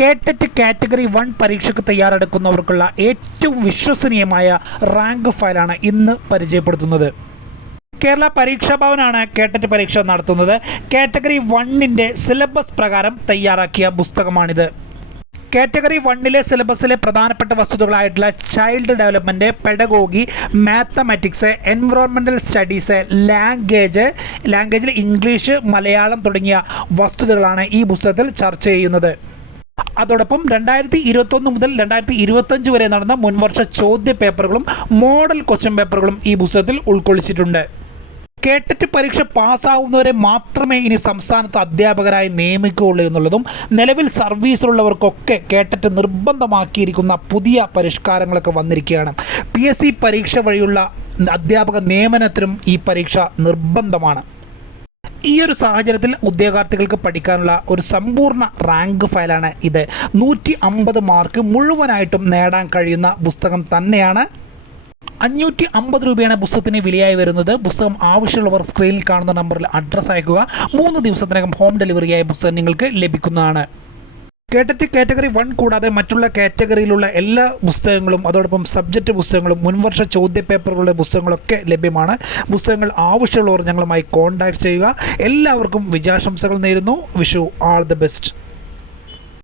കേട്ടറ്റ് category 1 പരീക്ഷയ്ക്ക് തയ്യാറെടുക്കുന്നവർക്കുള്ള ഏറ്റവും വിശ്വസനീയമായ റാങ്ക് ഫയലാണ് ഇന്ന് പരിചയപ്പെടുത്തുന്നത്. കേരള പരീക്ഷാ ഭവനാണ് കേട്ടറ്റ് പരീക്ഷ നടത്തുന്നത്. കാറ്റഗറി 1ൻ്റെ സിലബസ് പ്രകാരം തയ്യാറാക്കിയ പുസ്തകമാണിത്. കാറ്റഗറി 1ലെ സിലബസിലെ പ്രധാനപ്പെട്ട വസ്തുതകളായിട്ടുള്ള child development, pedagogy, mathematics, environmental studies, ലാംഗ്വേജിൽ ഇംഗ്ലീഷ്, മലയാളം തുടങ്ങിയ വസ്തുതകളാണ് ഈ പുസ്തകത്തിൽ ചർച്ച ചെയ്യുന്നത്. അതോടൊപ്പം 2021 മുതൽ 2025 വരെ നടന്ന മുൻവർഷ ചോദ്യ പേപ്പറുകളും മോഡൽ ക്വസ്റ്റ്യൻ പേപ്പറുകളും ഈ പുസ്തകത്തിൽ ഉൾക്കൊള്ളിച്ചിട്ടുണ്ട്. കേട്ടറ്റ് പരീക്ഷ പാസ്സാവുന്നവരെ മാത്രമേ ഇനി സംസ്ഥാനത്ത് അധ്യാപകരായി നിയമിക്കുകയുള്ളൂ എന്നുള്ളതും നിലവിൽ സർവീസിലുള്ളവർക്കൊക്കെ കേട്ടറ്റ് നിർബന്ധമാക്കിയിരിക്കുന്ന പുതിയ പരിഷ്കാരങ്ങളൊക്കെ വന്നിരിക്കുകയാണ്. PSC പരീക്ഷ വഴിയുള്ള അധ്യാപക നിയമനത്തിനും ഈ പരീക്ഷ നിർബന്ധമാണ്. ഈ ഒരു സാഹചര്യത്തിൽ ഉദ്യോഗാർത്ഥികൾക്ക് പഠിക്കാനുള്ള ഒരു സമ്പൂർണ്ണ റാങ്ക് ഫയലാണ് ഇത്. 150 മാർക്ക് മുഴുവനായിട്ടും നേടാൻ കഴിയുന്ന പുസ്തകം തന്നെയാണ്. 550 രൂപയാണ് പുസ്തകത്തിന് വിലയായി വരുന്നത്. പുസ്തകം ആവശ്യമുള്ളവർ സ്ക്രീനിൽ കാണുന്ന നമ്പറിൽ അഡ്രസ്സ് അയക്കുക. 3 ദിവസത്തിനകം ഹോം ഡെലിവറിയായ പുസ്തകം നിങ്ങൾക്ക് ലഭിക്കുന്നതാണ്. കേട്ടറ്റ് കാറ്റഗറി 1 കൂടാതെ മറ്റുള്ള കാറ്റഗറിയിലുള്ള എല്ലാ പുസ്തകങ്ങളും അതോടൊപ്പം സബ്ജക്റ്റ് പുസ്തകങ്ങളും മുൻവർഷ ചോദ്യ പേപ്പറുകളുടെ പുസ്തകങ്ങളൊക്കെ ലഭ്യമാണ്. പുസ്തകങ്ങൾ ആവശ്യമുള്ളവർ ഞങ്ങളുമായി കോൺടാക്ട് ചെയ്യുക. എല്ലാവർക്കും വിജയാശംസകൾ നേരുന്നു. Vishu all the best.